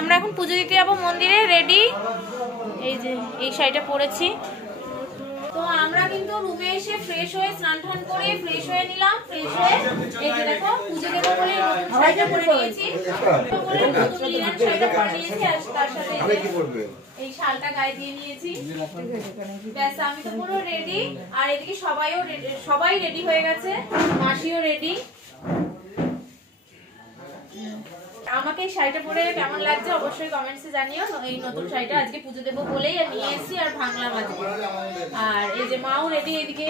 আমরা এখন পুজো দিতে যাবো মন্দিরে, রেডি। এই যে এই শাড়িটা পরেছি। তো আমরা কিন্তু রুমে এসে ফ্রেশ হয়ে স্নান টান করে ফ্রেশ হয়ে নিলাম। ফ্রেশ হয়ে এই যে দেখো পুজো দেবো বলে নতুন শাড়িটা পরে নিয়েছি, নতুন লিনেন শাড়িটা পরে নিয়েছি, আর তার সাথে এই শালটা গায়ে দিয়ে নিয়েছি। ব্যাস আমি তো পুরো রেডি। আর এদিকে সবাই রেডি হয়ে গেছে, মাসিও রেডি। আমাকে এই শাড়িটা পরে কেমন লাগছে অবশ্যই কমেন্টসে জানিও। এই নতুন শাড়িটা আজকে পুজো দেবো বলেই নিয়ে এসেছি, আর ভাঙলাম আজকে। আর এই যে মাও রেডি, এদিকে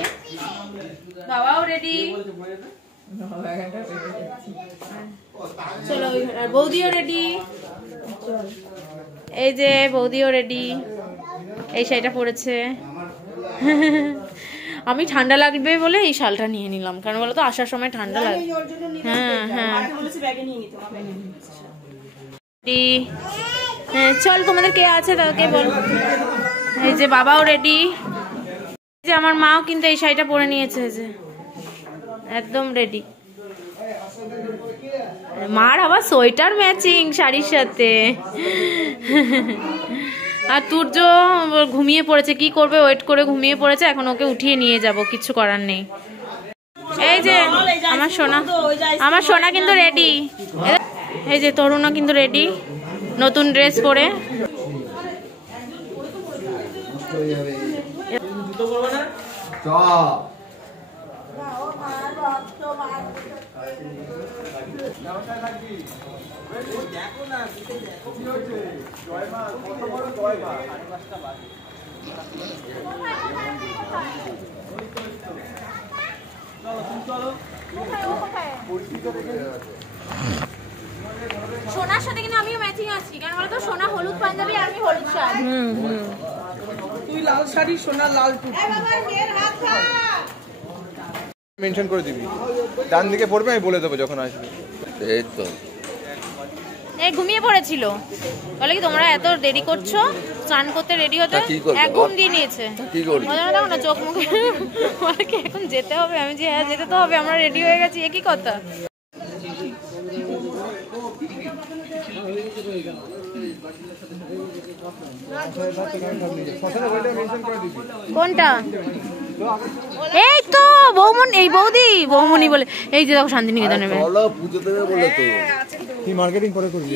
বাবাও রেডি। চলো, আর বৌদিও রেডি। এই যে বৌদিও রেডি, এই শাড়িটা পরেছে। আমি ঠান্ডা লাগবে বলে এই শালটা নিয়ে নিলাম, কারণ বলো তো আসার সময় ঠান্ডা লাগে। হ্যাঁ হ্যাঁ, চল তোমাদের কে আছে তাদেরকে বল। এই যে বাবাও রেডি, এই যে আমার মাও কিন্তু এই শাড়িটা পরে নিয়েছে, যে একদম রেডি। মার আবার সোয়েটার ম্যাচিং শাড়ির সাথে। আর তুর্য ঘুমিয়ে পড়েছে, কি করবে, ওয়েট করে ঘুমিয়ে পড়েছে। এখন ওকে উঠিয়ে নিয়ে যাব, কিছু করার নেই। এই যে আমার সোনা কিন্তু রেডি। এই যে তরুণা কিন্তু রেডি, নতুন ড্রেস পরে। সোনার সাথে কিন্তু আমিও ম্যাচিং আছি, কারণ বলতো সোনা হলুদ পাঞ্জাবি আর আমি হলুদ শাড়ি। তুই লাল শাড়ি, সোনা লাল টুপি। মেনশন করে দিবি, ডান দিকে পড়বে, আমি বলে দেবো যখন আসবে। এই তো এই ঘুমিয়ে পড়েছিল, বলে কি তোমরা এত দেরি করছো স্নান করতে রেডি হতে, এক ঘুম দিয়ে নিয়েছে। দেখো না চোখ মুখে, বলে কি এখন যেতে হবে। আমি যে হ্যাঁ যেতে তো হবে, আমরা রেডি হয়ে গেছি, একই কথা। কোনটা? এই তো বৌমনি, এই বৌমনি বলে। এই যে দেখো শান্তিনিকেতনে পুজো দেবে বলে তো কি মার্কেটিং করে করবি।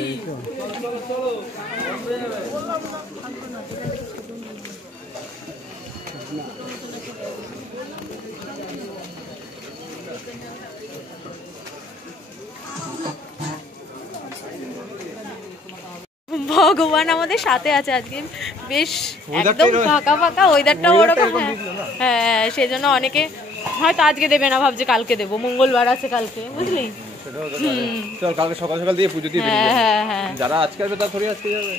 ভগবান আমাদের সাথে আছে আজকে, বেশ একদম ফাঁকা ফাঁকা ওয়েদারটাও ওরকম। হ্যাঁ, সেজন্য অনেকে হয়তো আজকে দেবে না, ভাবছে কালকে দেবো, মঙ্গলবার আছে কালকে, বুঝলি। চল কালকে সকাল সকাল দিয়ে পুজো দিয়ে বেরিয়ে যাবে। হ্যাঁ, যারা আজকে আসবে তারা থোড়ি আজকে যাবে।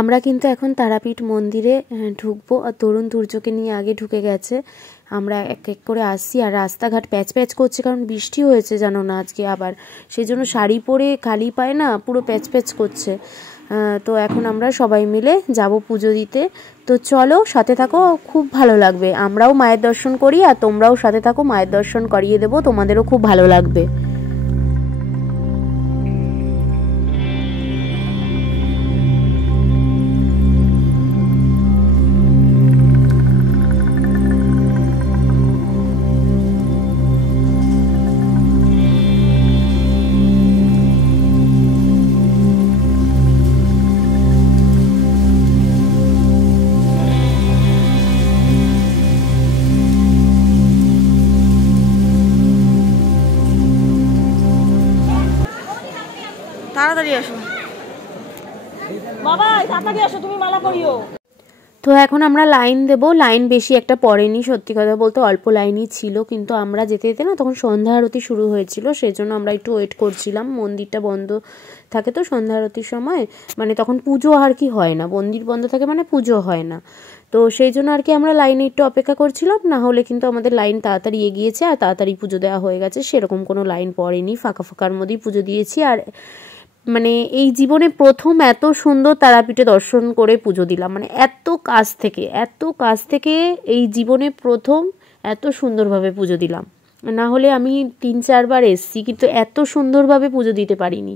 আমরা কিন্তু এখন তারাপীঠ মন্দিরে ঢুকবো, আর তরুণ তুর্যকে নিয়ে আগে ঢুকে গেছে। আমরা এক এক করে আসছি, আর রাস্তাঘাট প্যাচ প্যাচ করছে, কারণ বৃষ্টি হয়েছে জানো না আজকে আবার, সেই জন্য শাড়ি পরে খালি পায় না, পুরো প্যাচ প্যাচ করছে। তো এখন আমরা সবাই মিলে যাব পুজো দিতে। তো চলো সাথে থাকো, খুব ভালো লাগবে। আমরাও মায়ের দর্শন করি, আর তোমরাও সাথে থাকো, মায়ের দর্শন করিয়ে দেবো, তোমাদেরও খুব ভালো লাগবে। তাড়াতাড়ি আসো বাবা, তাড়াতাড়ি আসো, তুমি মালা পরিও। তো এখন আমরা লাইন দেব। লাইন বেশি একটা পড়েনি, সত্যি কথা বলতে অল্প লাইনই ছিল, কিন্তু আমরা যেতে যেতে না তখন সন্ধ্যা আরতি শুরু হয়েছিল, সেই জন্য আমরা একটু ওয়েট করছিলাম। মন্দিরটা বন্ধ থাকে তো সন্ধ্যা আরতির সময়, মানে তখন পুজো আর কি হয় না, মন্দির বন্ধ থাকে মানে পুজো হয় না, তো সেই জন্য আর কি আমরা লাইনে একটু অপেক্ষা করছিলাম। না হলে কিন্তু আমাদের লাইন তাড়াতাড়ি এগিয়েছে আর তাড়াতাড়ি পুজো দেওয়া হয়ে গেছে, সেরকম কোনো লাইন পড়েনি, ফাঁকা ফাঁকার মধ্যেই পুজো দিয়েছি। আর মানে এই জীবনে প্রথম এত সুন্দর তারাপীঠে দর্শন করে পুজো দিলাম, মানে এত কাছ থেকে এই জীবনে প্রথম এত সুন্দরভাবে পুজো দিলাম। না হলে আমি 3-4 বার এসছি, কিন্তু এত সুন্দরভাবে পুজো দিতে পারিনি।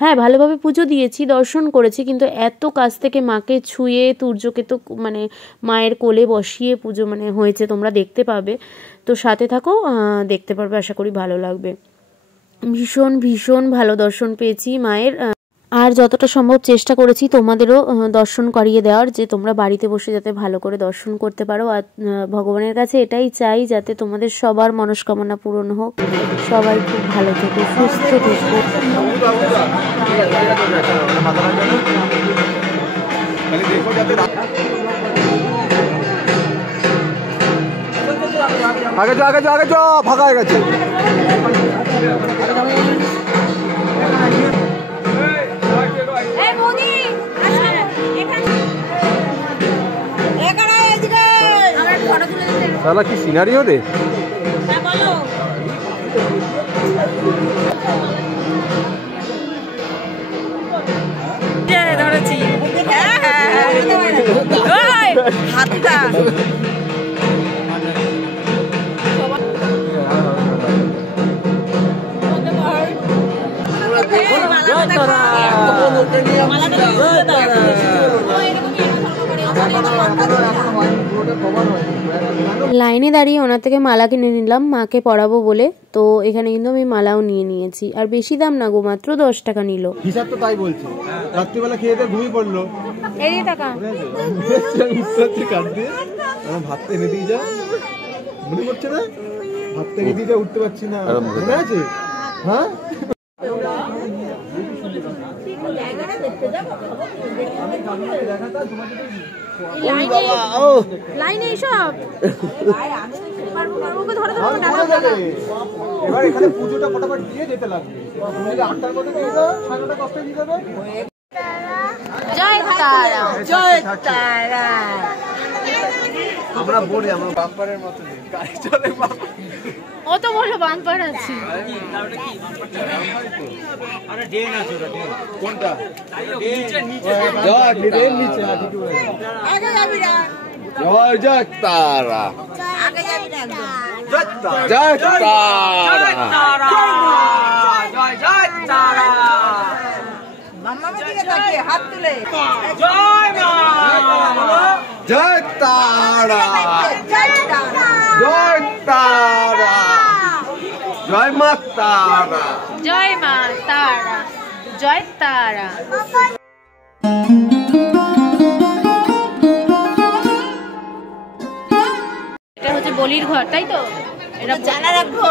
হ্যাঁ, ভালোভাবে পুজো দিয়েছি, দর্শন করেছি, কিন্তু এত কাছ থেকে মাকে ছুঁয়ে তুর্যকে তো মানে মায়ের কোলে বসিয়ে পুজো মানে হয়েছে, তোমরা দেখতে পাবে। তো সাথে থাকো, দেখতে পারবে, আশা করি ভালো লাগবে। ভীষণ ভীষণ ভালো দর্শন পেয়েছি মায়ের। আর যতটা সম্ভব চেষ্টা করেছি তোমাদেরও দর্শন করিয়ে দেওয়ার, যে তোমরা বাড়িতে বসে যাতে ভালো করে দর্শন করতে পারো। আর ভগবানের কাছে এটাই চাই যাতে তোমাদের সবার মনস্কামনা পূরণ হোক, সবাই খুব ভালো থেকো, সুস্থ থেকো। আগে যা ফাঁকা হয়ে গেছে। সালা কি সিনারিও রে। লাইনে দাঁড়িয়ে ওনার থেকে মালা কিনে নিলাম মাকে পরাবো বলে। তো এখানে কিন্তু আমি মালাও নিয়ে নিয়েছি, আর বেশি দাম না গো, মাত্র 10 টাকা নিল। হিসাব তো তাই বলছে, রাত্রিবেলা খেয়ে দিয়ে ঘুমিয়ে পড়লো। এই টাকা ভাত এনে দিয়ে যা, মনে করছে না ভাত এনে দিয়ে যা, উঠতে পারছি না, মনে আছে? হ্যাঁ, লাইনে এইসব এবার এখানে পুজোটা ফটাফট দিয়ে যেতে লাগবে। 8টার মধ্যে দিয়ে দাও, 9:30 কষ্ট দিয়ে দেবে। জয় তারা, জয় তারা। আমরা বলি আমরা বাম্পারের মতো গাড়ি চলে, ও তো বললো বাম্পার আছে। আরে ড্রেন আছে, ওটা ড্রেন কোনটা? নিচে জয় ড্রেন নিচে আগে যাবি না। জয় জয় তারা, আগে যাবি না, জয় তারা, জয় জয় তারা। মাম্মা দিকে তাকিয়ে হাত তুলে জয় মা, জয় তারা, জয় তারা, জয় মা তারা, জয় মা তারা, জয় তারা। এটা হচ্ছে বলির ঘর, তাই তো? এটা জানা রাখবো,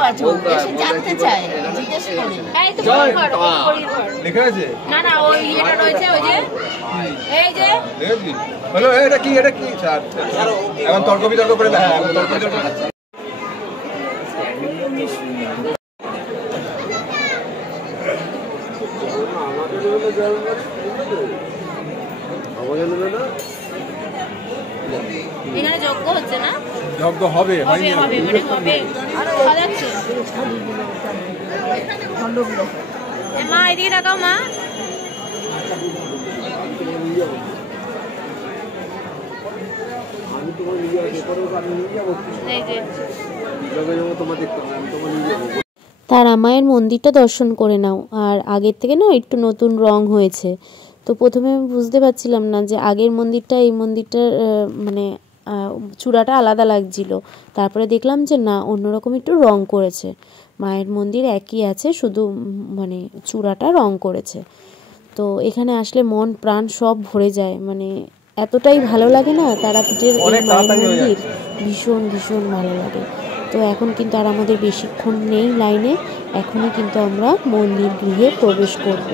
জানতে চাই, জিজ্ঞেস করি। এই তো বলির ঘর, বলির ঘর লেখা আছে না? না, ওই এটা রয়েছে, ওই যে এই যে দেখবি। হ্যালো, এটা কি? এটা কি? এখন তর্ক বিতর্ক করে দেখা, এখন তর্ক বিতর্ক। এখানে যজ্ঞ হচ্ছে না? যজ্ঞ হবে, হবে হবে, মানে হবে, সাজাচ্ছে। মা এদিকে তাকাও, মা। তারা মায়ের মন্দিরটা দর্শন করে নাও। আর আগের থেকে না একটু নতুন রং হয়েছে, তো প্রথমে আমি বুঝতে পারছিলাম না যে আগের মন্দিরটা এই মন্দিরটার মানে চূড়াটা আলাদা লাগছিল। তারপরে দেখলাম যে না, অন্যরকম একটু রং করেছে। মায়ের মন্দির একই আছে, শুধু মানে চূড়াটা রং করেছে। তো এখানে আসলে মন প্রাণ সব ভরে যায়, মানে এতটাই ভালো লাগে না তারাপীঠের এই মায়ের মন্দির, ভীষণ ভীষণ ভালো লাগে। তো এখন কিন্তু আর আমাদের বেশিক্ষণ নেই লাইনে, এখনই কিন্তু আমরা মন্দির গৃহে প্রবেশ করব।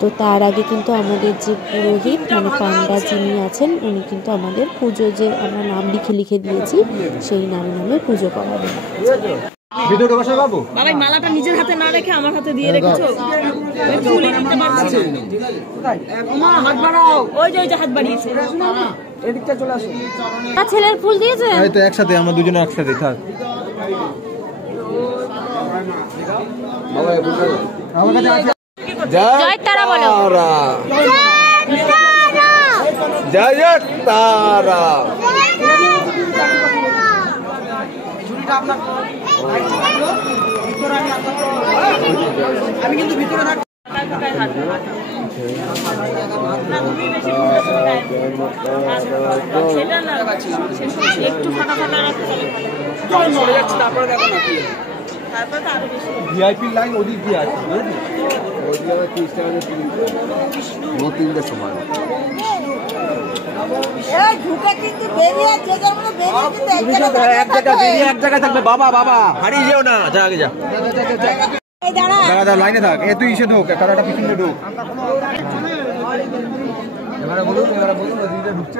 তো তার আগে কিন্তু আমাদের যে পুরোহিত মানে পান্ডা যিনি আছেন উনি কিন্তু আমাদের পুজো যে আমরা নাম লিখে দিয়েছি সেই নামে পুজো করাবেন। ভিতরে বসা বাবু বাবা মালাটা নিজের হাতে না রেখে আমার হাতে দিয়ে রেখেছো, ফুলই নিতে পারছি না। হাত বাড়াও, ওই যে হাত বাড়িয়েছে, এদিকটা চলে আসো। ছেলের ফুল দিয়েছে, এই তো একসাথে আমরা দুজনে একসাথে থাক। আমার কাছে আছে জয় তারা বলো, জয় জয় তারা। আমি কিন্তু ভিতরে থাকি। একটু ফাটা ফাটা চলে যাচ্ছে, তারপরে দেখো না তারপরে তো আরো বেশি ভিআইপি লাইন ওদিক দিয়ে আছে, ওদিকে আবার 30 টাকা দিয়ে তিনটার সময় এক জায়গায় থাকবে। বাবা বাবা হারিয়ে যেও না, যা আগে যা, দাঁড়া লাইনে থাক। এ তুই এসে ঢোক, কারাটা পিছনে ঢোক। এবারে বলুন দিদিটা ঢুকছে।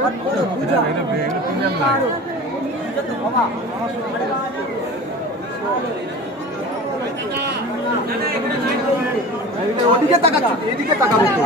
ওদিকে তাকাচ্ছি, এদিকে তাকাবো তো।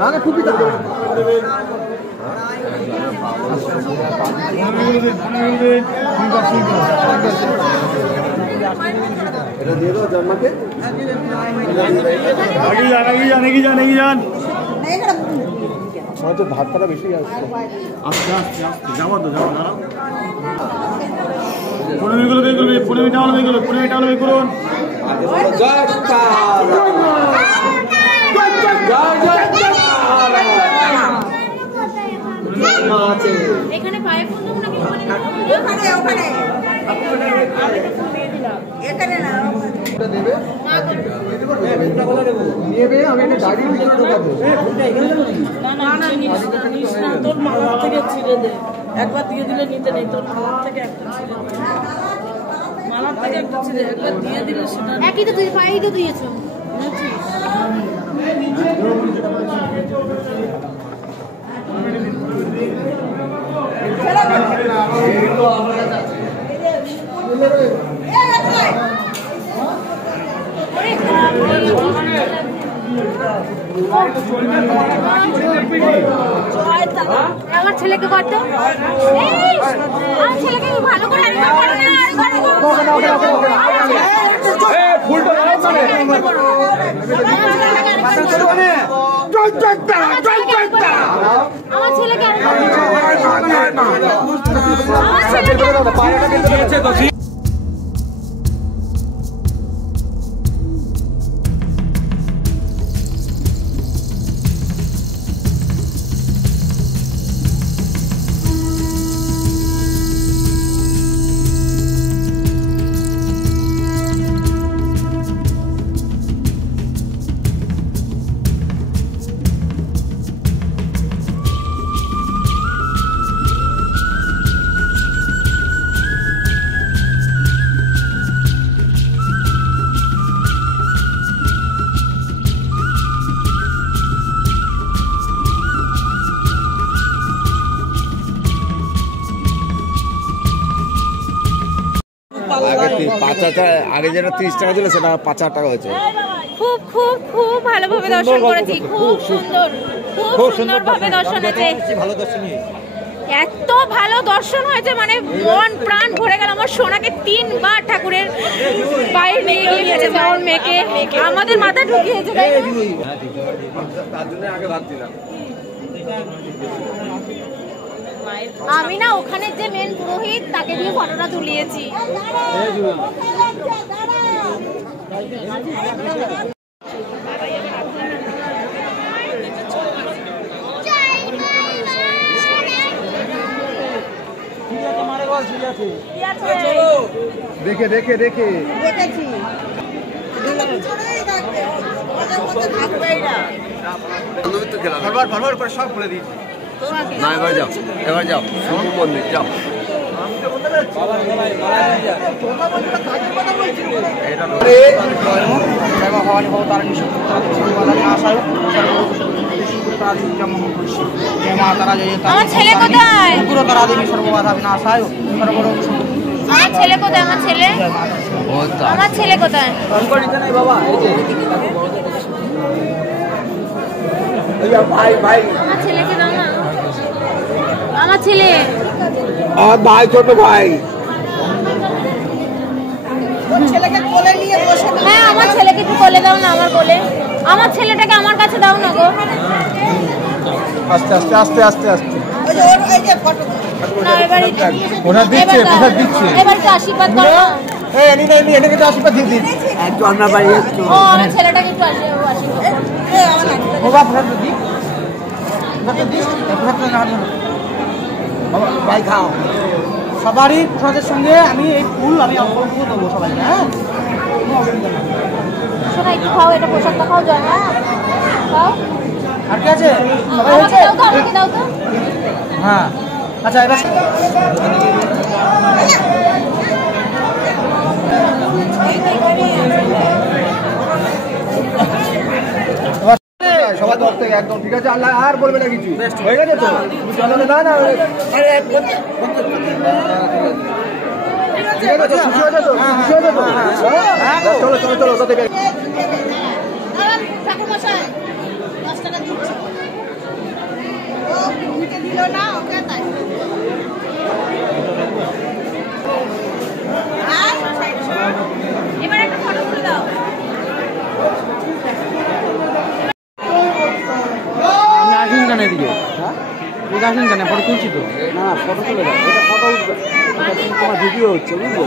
না টুপিটা এটা দিয়ে দাও জন্মাকে। যান হয়তো ভাতটা বেশি আসছে। আস্তে আস্তে আস্তে যাবো তো, যাবো দাঁড়াও। 15 মিনিট করবে, 15 মিনিট হলো করুন। জয় এখানে পায়ে ফুল দেবো নাকি ওখানে? এখানে না দেবে নেবে, আমি একটা গাড়ির ভিতরে ঢোকাবো। না তোর মালা থেকে ছিঁড়ে দে, একবার দিয়ে দিলে নিতে নেই, তোর মালা থেকে একটা ছিঁড়ে দে, মালা থেকে একটা ছিঁড়ে একবার দিয়ে দিলে সেটা একই তো তুই পায়েই তো দিয়েছো। আমার ছেলেকে করতো, আমার ছেলেকে ভালো করে আমার ছেলেকে আগে যেটা 30 টাকা ছিল সেটা 5 টাকা হয়েছে। খুব খুব খুব ভালোভাবে দর্শন করেছি, খুব সুন্দর ভাবে দর্শন হয়েছে। এত ভালো দর্শন হয়েছে মানে মন প্রাণ ভরে গেল। আমার সোনাকে 3 বার ঠাকুরের পায়ে নিয়ে গিয়েছে, আমার মেয়েকে আমাদের মাথা ঢুকিয়েছে। আমি না ওখানে যে মেন পুরোহিত তাকে দিয়ে ফটোটা তুলিয়েছি। দেখে দেখে দেখে দেখেছি করে সব বলে দিই না। এবার যাও, এবার যাও শুনুন মন্দির যাও। আমার ছেলে কোথায়? আমার ছেলে কোথায়? আমার ছেলে, আমার ছেলে কোথায়? আমার ছেলেকে দাও না, আমার ছেলে। আর ভাই, ছোট ভাই, ছেলেকে কোলে নিয়ে বসে হ্যাঁ আমার ছেলেকে একটু কোলে দাও না, আমার কোলে। আমার ছেলেটাকে আমার কাছে দাও না গো। আস্তে আস্তে আস্তে আস্তে আস্তে ওই যে ওর এই যে ফটো না এবার ওনার দিচ্ছে, প্রসাদ দিচ্ছে। এবার একটু আশীর্বাদ করো না। এই এনি না, এনে কিন্তু আশীর্বাদ দিয়ে দিন। একদম আমরা বাড়ি একটু ও আমার ছেলেটাকে একটু আশীর্বাদ ও বাপ প্রসাদ দি, প্রসাদ দি, প্রসাদ না হাত ধরো বাবা, ভাই খাও। সবারই প্রসাদের সঙ্গে আমি এই ফুল আমি অঙ্কন দেবো সবাইকে। হ্যাঁ শোনা একটু খাও, এটা প্রসাদটা খাও যায়। হ্যাঁ খাও। আর কি আছে? সবাই আমাকে হয়েছে? দাও তো, আমাকে দাও তো। হ্যাঁ আচ্ছা এবার সবাই দশ থেকে একদম ঠিক আছে। আল্লাহ আর বলবে না কিছু, হয়ে গেছে তো? চলো না না, ঠিক আছে তো? খুশি হয়েছে তো? খুশি হয়েছে তো? হ্যাঁ চলো চলো চলো তাতে ঠাকুরমশাই 10 টাকা দিচ্ছি। ও উঠে দিল না ওকে তাই। এবার একটা ফটো তুলে দাও। আমি আসুন কেন এদিকে? হ্যাঁ এদিকে আসুন কেন? ফটো তুলছি তো। না ফটো তুলে দাও, এটা ফটো উঠবে, তোমার ভিডিও হচ্ছে বুঝলো।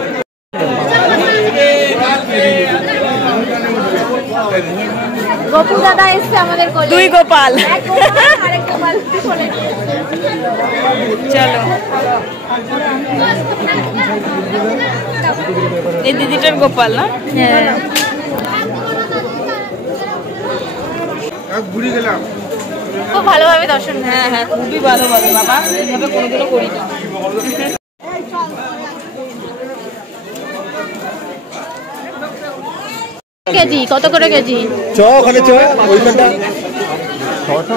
গোপু দাদা এসছে আমাদের কোলে। দুই গোপাল। এক গোপাল আর এক গোপাল কোলে। চলো এই দিদিটার গোপাল না? হ্যাঁ ঘুরে গেলাম। খুব ভালোভাবে দর্শন। হ্যাঁ হ্যাঁ খুবই ভালো ভালো বাবা, এইভাবে কোনোদিনও করিনি। কেজি কত করে কেজি? চ ওখানে চ, ওইখানটা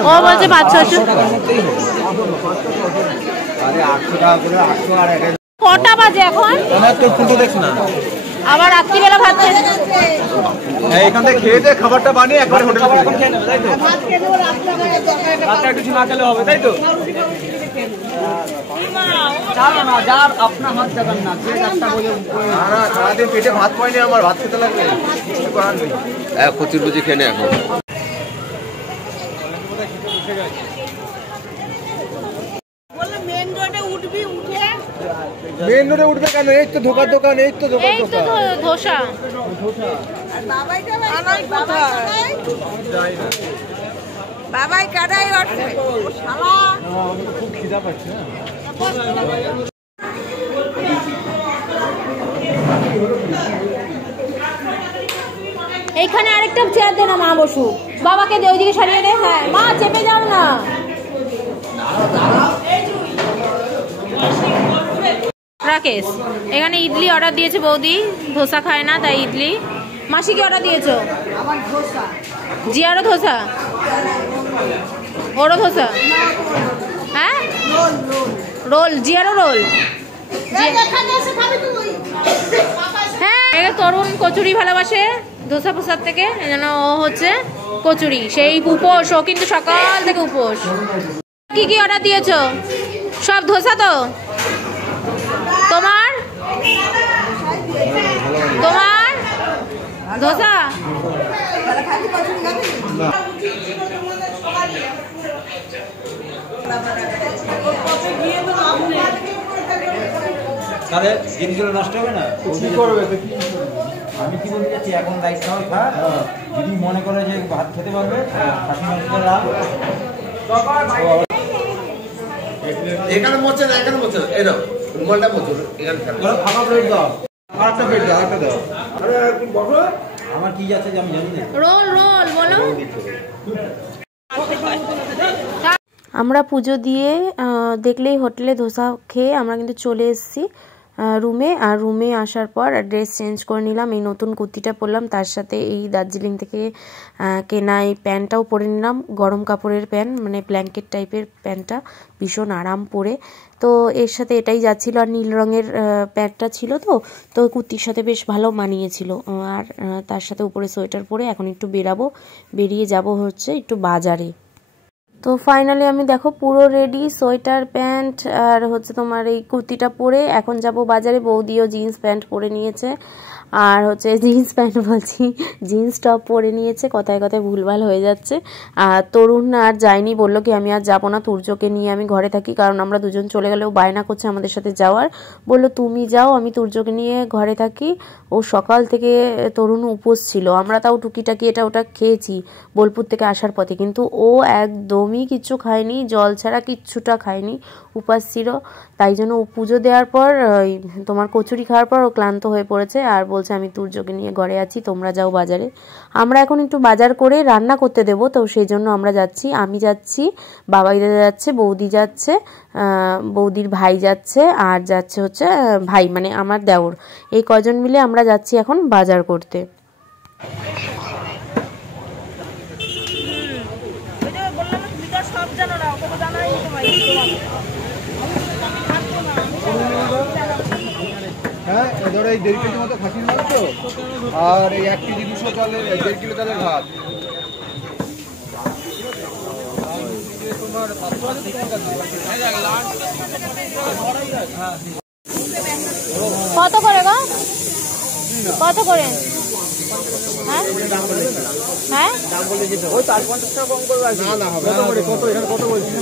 ও বলছে 500। আরে 800 টাকা করে, 800 আর 1 কটা বাজে এখন? আমার তো ফুটো দেখছ না। আবার রাত্রিবেলা ভাত খেয়ে এখান থেকে খেয়ে দিয়ে খাবারটা বানিয়ে একবারে হোটেলে খেয়ে নেবে তাই তো? রাতে কিছু না খেলে হবে তাই তো? চালো না, যার আপনার হাত যাবেন না, যে যারটা বলে না না, সারাদিন পেটে ভাত পাইনি, আমার ভাত খেতে লাগবে, কিছু করার নেই। কচুর বুঝি খেয়ে নে এখন। বললে মেন রোডে উঠবি, উঠে মেন রোডে উঠবে কেন? এই তো ধোকার দোকান, এই তো দোকান এই তো দোকান। ধোসা। বাবাই কাটাই উঠছে শালা। খুব খিদা পাচ্ছে না। এইখানে আরেকটা চেয়ার দে না, মা বসু। বাবাকে দে, ওইদিকে সরিয়ে দে। হ্যাঁ মা চেপে যাও না। রাকেশ এখানে ইডলি অর্ডার দিয়েছে বৌদি, ধোসা খায় না তাই ইডলি। মাসি কি অর্ডার দিয়েছো? জিয়ারও ধোসা, ওরও ধোসা। হ্যাঁ রোল, জিয়ারও রোল। হ্যাঁ তরুণ কচুরি ভালোবাসে ধোসা প্রসাদ থেকে, এই জন্য ও হচ্ছে কচুরি। সেই উপোস, ও কিন্তু সকাল থেকে উপোস। কি কি অর্ডার দিয়েছো? সব ধোসা তো তোমার? তোমার ধোসা? তাহলে জিনিসগুলো নষ্ট হবে না? কি করবে? আমি কি বলতে চাচ্ছি, এখন রাইস খাওয়া খা, যদি মনে করে যে ভাত খেতে পারবে, খাসি মাংস লাভ। এখানে মোচে না, এখানে মোচে এই দাও রুমালটা মোচো এখানে ফাঁকা প্লেট দাও, আর একটা প্লেট দাও, একটা দাও। আরে তুমি বসো। আমার কি যাচ্ছে আমি জানি না। রোল রোল বলো। আমরা পুজো দিয়ে দেখলেই হোটেলে ধোসা খেয়ে আমরা কিন্তু চলে এসেছি রুমে। আর রুমে আসার পর ড্রেস চেঞ্জ করে নিলাম, এই নতুন কুর্তিটা পরলাম, তার সাথে এই দার্জিলিং থেকে কেনা এই প্যান্টটাও পরে নিলাম, গরম কাপড়ের প্যান্ট, মানে ব্ল্যাঙ্কেট টাইপের প্যান্টটা, ভীষণ আরাম পরে। তো এর সাথে এটাই যাচ্ছিলো, আর নীল রঙের প্যান্টটা ছিল, তো কুর্তির সাথে বেশ ভালো মানিয়েছিল। আর তার সাথে উপরে সোয়েটার পরে এখন একটু বেরিয়ে যাব হচ্ছে একটু বাজারে। তো ফাইনালি আমি দেখো পুরো রেডি, সোয়েটার প্যান্ট আর হচ্ছে তোমার এই কুর্তিটা পরে এখন যাব বাজারে। বৌদিও জিন্স প্যান্ট পরে নিয়েছে, আর হচ্ছে জিন্স প্যান্ট বলছি জিন্স টপ পরে নিয়েছে, কথায় কথায় ভুলভাল হয়ে যাচ্ছে। আর তরুণ আর যায়নি, বললো কি আমি আর যাবো না, তুর্যকে নিয়ে আমি ঘরে থাকি, কারণ আমরা দুজন চলে গেলেও বায়না করছে আমাদের সাথে যাওয়ার। বললো তুমি যাও, আমি তুর্যকে নিয়ে ঘরে থাকি। ও সকাল থেকে তরুণ উপোস ছিল, আমরা তাও টুকিটাকি এটা ওটা খেয়েছি বোলপুর থেকে আসার পথে, কিন্তু ও একদমই কিচ্ছু খায়নি, জল ছাড়া কিচ্ছুটা খায়নি, উপাস ছিল। তাই জন্য ও পুজো দেওয়ার পর তোমার কচুরি খাওয়ার পর ও ক্লান্ত হয়ে পড়েছে, আর বলছে আমি তুর্যকে নিয়ে ঘরে আছি, তোমরা যাও বাজারে। আমরা এখন একটু বাজার করে রান্না করতে দেবো, তো সেই জন্য আমরা যাচ্ছি। আমি যাচ্ছি, বাবাই দাদা যাচ্ছে, বৌদি যাচ্ছে, বৌদির ভাই যাচ্ছে, আর যাচ্ছে হচ্ছে ভাই মানে আমার দেওর। এই কজন মিলে আমরা যাচ্ছি এখন বাজার করতে। হ্যাঁ ধরো এই 1.5 কেজি মতো খাসির মাংস, আর এই 1 কেজি 200 চালের 1.5 কিলো চালের ভাত। কত করে গো? কত করে? হ্যাঁ হ্যাঁ ওই 4-50 টাকা কম করবে। না না হবে কত করে, কত এখানে কত বলছি?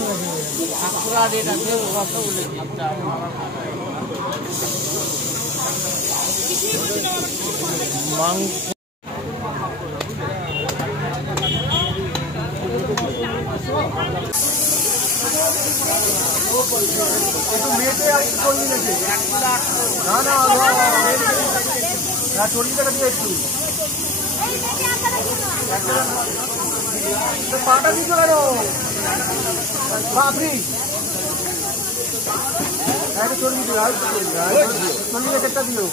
পাটা দিতে পারো বাপরি, চল্লিশ একটা দিও।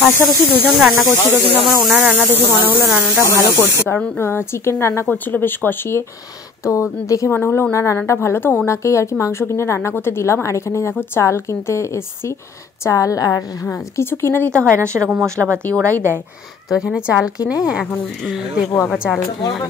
পাশাপাশি দুজন রান্না করছিল, কিন্তু আমার ওনার রান্না দেখে মনে হলো রান্নাটা ভালো করছে, কারণ চিকেন রান্না করছিল বেশ কষিয়ে, তো দেখে মনে হলো ওনার রান্নাটা ভালো, তো ওনাকেই আর কি মাংস কিনে রান্না করতে দিলাম। আর এখানে দেখো চাল কিনতে এসছি, চাল আর হ্যাঁ কিছু কিনে দিতে হয় না সেরকম, মশলাপাতি ওরাই দেয়। তো এখানে চাল কিনে এখন দেবো আবার চাল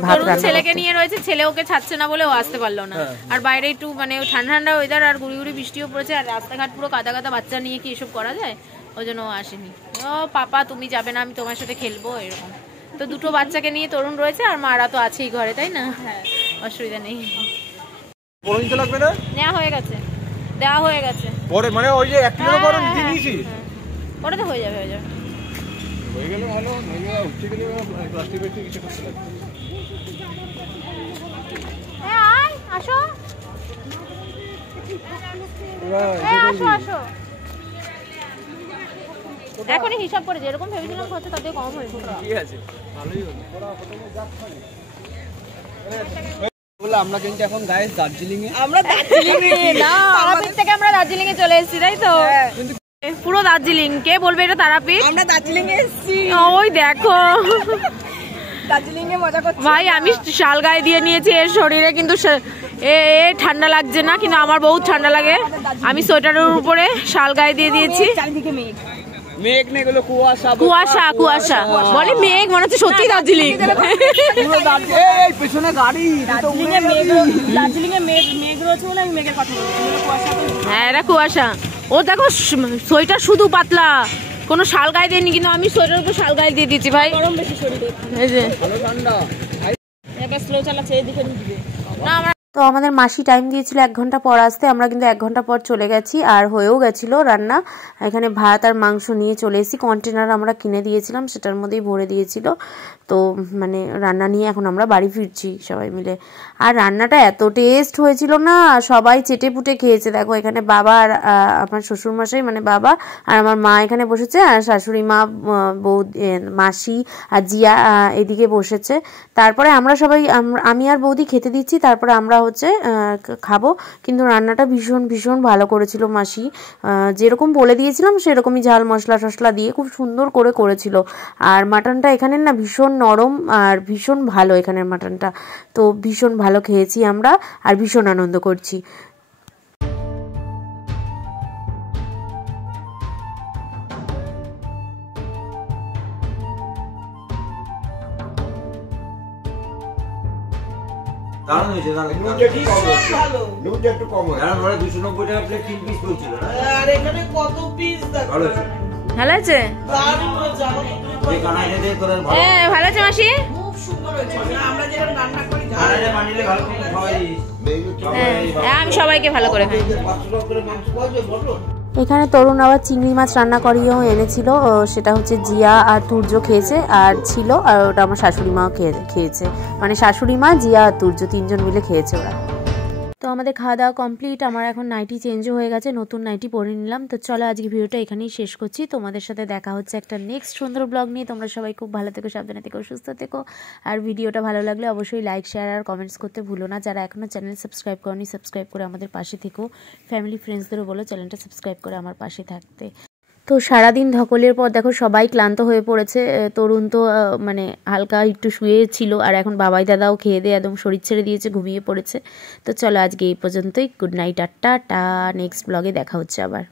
ভাত রান্না। ছেলেকে নিয়ে রয়েছে, ছেলে ওকে ছাড়ছে না বলে ও আসতে পারলো না। আর বাইরে একটু মানে ঠান্ডা ঠান্ডা ওয়েদার, আর গুড়ি গুড়ি বৃষ্টিও পড়েছে, আর রাস্তাঘাট পুরো কাদা কাদা, বাচ্চা নিয়ে কি এসব করা যায়, ওই জন্য ও আসেনি। ও পাপা তুমি যাবে না, আমি তোমার সাথে খেলবো এরকম। তো দুটো বাচ্চাকে নিয়ে তরুণ রয়েছে, আর মারা তো আছেই ঘরে, তাই না? অসুবিধা নেই। বড় নিতে লাগবে না, নেওয়া হয়ে গেছে, দেওয়া হয়ে গেছে পরে মানে ওই যে 1 কিলো বড় নিতে নিয়েছি, ওটা তো হয়ে যাবে হয়ে যাবে। হয়ে গেল ভালো, নইলে উঠতে গেলে প্লাস্টিক বেশি কিছু করতে লাগবে। আয় আসো, আসো আসো। এখনই হিসাব করে যেরকম ভেবেছিলাম খরচা তার থেকে কম হয়েছে। ঠিক আছে, ভালোই হলো। বলে আমরা কিন্তু এখন গাইস দার্জিলিং এ, আমরা দার্জিলিং এ না, তারাপীঠ থেকে আমরা দার্জিলিং এ চলে এসেছি, তাই তো? পুরো দার্জিলিং, কে বলবে এটা তারাপীঠ? আমরা দার্জিলিং এ এসেছি, ওই দেখো দার্জিলিং এ মজা করছি। ভাই আমি শাল গায়ে দিয়ে নিয়েছি এর শরীরে, কিন্তু এ ঠান্ডা লাগছে না, কিন্তু আমার বহুত ঠান্ডা লাগে। আমি সোয়েটারের উপরে শাল গায়ে দিয়ে দিয়েছি। চারিদিকে মেঘ, মেঘ নেই, গুলো কুয়াশা কুয়াশা কুয়াশা বলে, মেঘ মনে হচ্ছে সত্যি দার্জিলিং। পুরো দার্জিলিং। এই পেছনে গাড়ি, দার্জিলিং এ মেঘ, দার্জিলিং এ মেঘ রয়েছে বলে আমি মেঘের কথা বলছি, কুয়াশা তো। হ্যাঁ এটা কুয়াশা। ও দেখো সোয়েটার শুধু পাতলা, কোনো শাল গায়ে দেয়নি, কিন্তু আমি সোয়েটার উপর শাল গায়ে দিয়ে দিচ্ছি ভাই। গরম বেশি শরীরে। এই যে এবার স্লো চালাচ্ছে, এদিকে দিবে না আমরা তো আমাদের মাসি টাইম দিয়েছিল 1 ঘন্টা পর আসতে, আমরা কিন্তু 1 ঘন্টা পর চলে গেছি আর হয়েও গেছিলো রান্না। এখানে ভাত আর মাংস নিয়ে চলে এসেছি, কন্টেনার আমরা কিনে দিয়েছিলাম, সেটার মধ্যেই ভরে দিয়েছিল। তো মানে রান্না নিয়ে এখন আমরা বাড়ি ফিরছি সবাই মিলে। আর রান্নাটা এত টেস্ট হয়েছিল না, সবাই চেটে পুটে খেয়েছে। দেখো এখানে বাবা আর আমার শ্বশুরমশাই মানে বাবা আর আমার মা এখানে বসেছে, আর শাশুড়ি মা, বউ, মাসি আর জিয়া এদিকে বসেছে। তারপরে আমরা সবাই আমি আর বৌদি খেতে দিচ্ছি, তারপরে আমরা হচ্ছে খাবো। কিন্তু রান্নাটা ভীষণ ভীষণ ভালো করেছিল মাসি, যেরকম বলে দিয়েছিলাম সেরকমই ঝাল মশলা টশলা দিয়ে খুব সুন্দর করে করেছিল। আর মাটনটা এখানের না ভীষণ নরম আর ভীষণ ভালো এখানের মাটনটা। তো ভীষণ ভালো খেয়েছি আমরা আর ভীষণ আনন্দ করছি। দারুণ হয়েছে, নুনটা ঠিক ভালো, নুনটা একটু কম হয়। কারণ ওরা 290 টাকা প্লেট 3 পিস বলছিল না। আর এখানে কত পিস দেখো, ভালো হয়েছে, ভালো আছে। দারুণ হয়েছে। যে কানাই খেতে তোরা ভালো। হ্যাঁ ভালো আছে মাসি। খুব সুন্দর হয়েছে। আমরা যেরকম রান্না করি কানাইরে বানিয়ে ভালো করে খাওয়াই দিস। হ্যাঁ আমি সবাইকে ভালো করে খাই। 500 টাকা করে মাংস পাওয়া যায় বলো। এখানে তরুণ আবার চিংড়ি মাছ রান্না করিয়েও এনেছিল, সেটা হচ্ছে জিয়া আর তুর্য খেয়েছে আর ছিল, আর ওটা আমার শাশুড়ি মাও খেয়েছে, মানে শাশুড়ি মা, জিয়া আর তুর্য 3 জন মিলে খেয়েছে ওরা। তো আমাদের খাওয়া দাওয়া কমপ্লিট, আমার এখন নাইটি চেঞ্জও হয়ে গেছে, নতুন নাইটি পরে নিলাম। তো চলো আজকে ভিডিওটা এখানেই শেষ করছি, তোমাদের সাথে দেখা হচ্ছে একটা নেক্সট সুন্দর ব্লগ নিয়ে। তোমরা সবাই খুব ভালো থেকো, সাবধানে থেকো, সুস্থ থেকো। আর ভিডিওটা ভালো লাগলে অবশ্যই লাইক, শেয়ার আর কমেন্টস করতে ভুলো না। যারা এখনও চ্যানেল সাবস্ক্রাইব করনি, সাবস্ক্রাইব করে আমাদের পাশে থেকো। ফ্যামিলি ফ্রেন্ডসদেরও বলো চ্যানেলটা সাবস্ক্রাইব করে আমার পাশে থাকতে। তো সারাদিন ধকলের পর দেখো সবাই ক্লান্ত হয়ে পড়েছে। তরুণ তো মানে হালকা একটু শুয়েছিল, আর এখন বাবাই দাদাও খেয়ে দিয়ে একদম শরীর ছেড়ে দিয়েছে, ঘুমিয়ে পড়েছে। তো চলো আজকে এই পর্যন্তই, গুড নাইট, টাটা, নেক্সট ব্লগে দেখা হচ্ছে আবার।